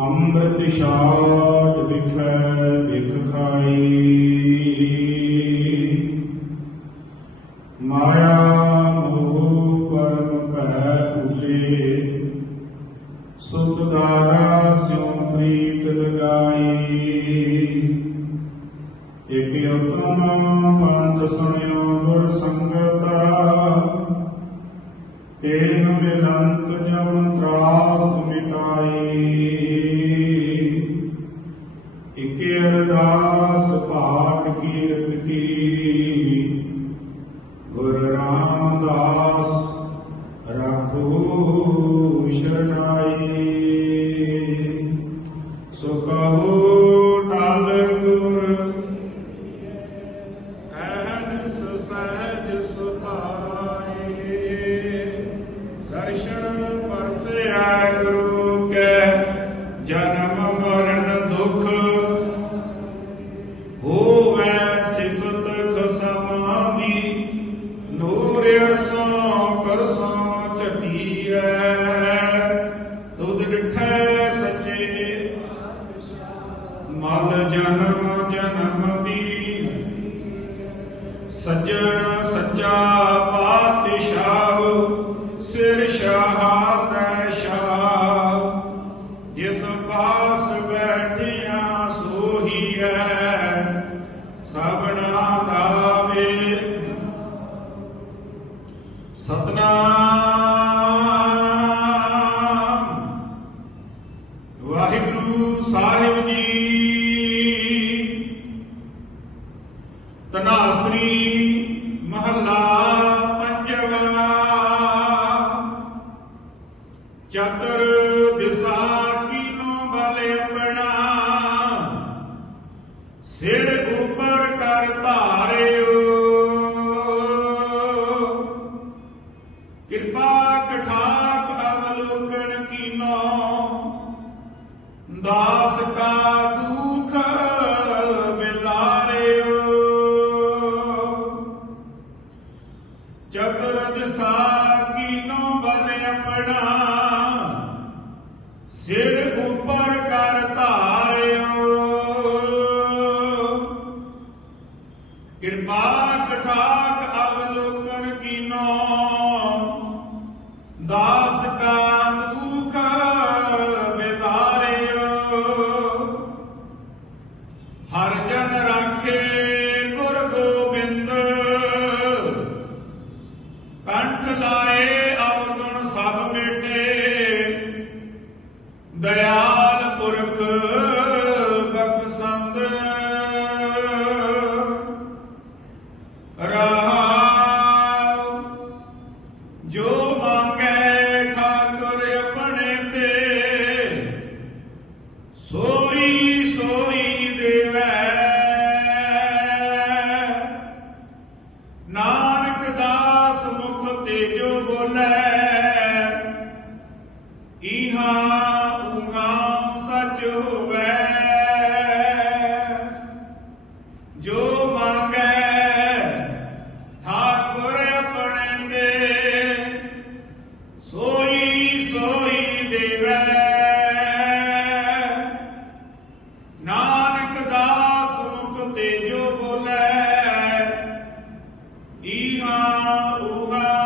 ਅੰਮ੍ਰਿਤ ਛਾਟ ਵਿਖੈ ਵਿਖ ਖਾਈ ਸੁਤ ਦਾਰਾ ਸਿਉ ਪ੍ਰੀਤ ਲਗਾਈ। ਇਕ ਉਤਮ ਪੰਥ ਸੁਣਿਓ ਗੁਰ ਸੰਗਤਾ। ਤੇਨ ਮਿਲੰਤ ਜਮ ਤਰਾਸ ਮਿਟਾਈ। ਇਕ ਅਰਦਾਸ ਪਾਠ ਕੀਰਤ ਕੀ। ਗੁਰ ਰਾਮਦਾਸ ਸੋ ਕਹੋ ਡਾਲ ਸਤਨਾਮ। ਵਾਹਿਗੁਰੂ ਸਾਹਿਬ ਜੀ। ਤਨਾਸਰੀ ਮਹੱਲਾ ਪੰਜਵਾ। ਚਤਰ ਦਿਸਾ ਕੀਨੋ ਬਲ ਆਪਣਾ। ਸਿਰ ਉਪਰ ਕਰ ਧਾਰਿਓ। ਕਠਾਕ ਅਵਲੋਕਨ ਕੀਨੋ। ਦਾਸ ਕਾ ਦੁਖ ਬਿਦਾਰਿਓ। ਚਤੁਰ ਦਿਸਾ ਕੀਨੋ ਬਲ ਆਪਣਾ। ਸਿਰ ਉਪਰ ਕਰ ਧਾਰਿਓ। ਕਿਰਪਾ ਕਠਾਕ ਅਵਲੋਕਨ ਕੀਨੋ। ਦਾਸ ਕਾ ਦੁਖ ਬਿਦਾਰਿਓ। ਹਰ ਜਨ ਰਾਖੇ ਗੁਰ ਗੋਬਿੰਦ। ਕੰਠ ਲਾਏ ਅਵਗੁਣ ਸਭ ਮੇਟੇ। ਦਇਆਲ ਪੁਰਖ ਬਖਸ਼ੰਦ ਰਹਾਉ ਜੋ ਮੰਗੇ ਇਹਾ ਉਹਾ ਸਚ ਹੋਵੇ। ਜੋ ਮੰਗੇ, ਠਾਕੁਰ ਆਪਣੇ ਦੇ ਸੋਈ ਸੋਈ ਦੇਵੈ। ਨਾਨਕ ਦਾਸ ਮੁਖ ਤੇਜੋ ਬੋਲੇ। ਈਹਾ ਉਹਾ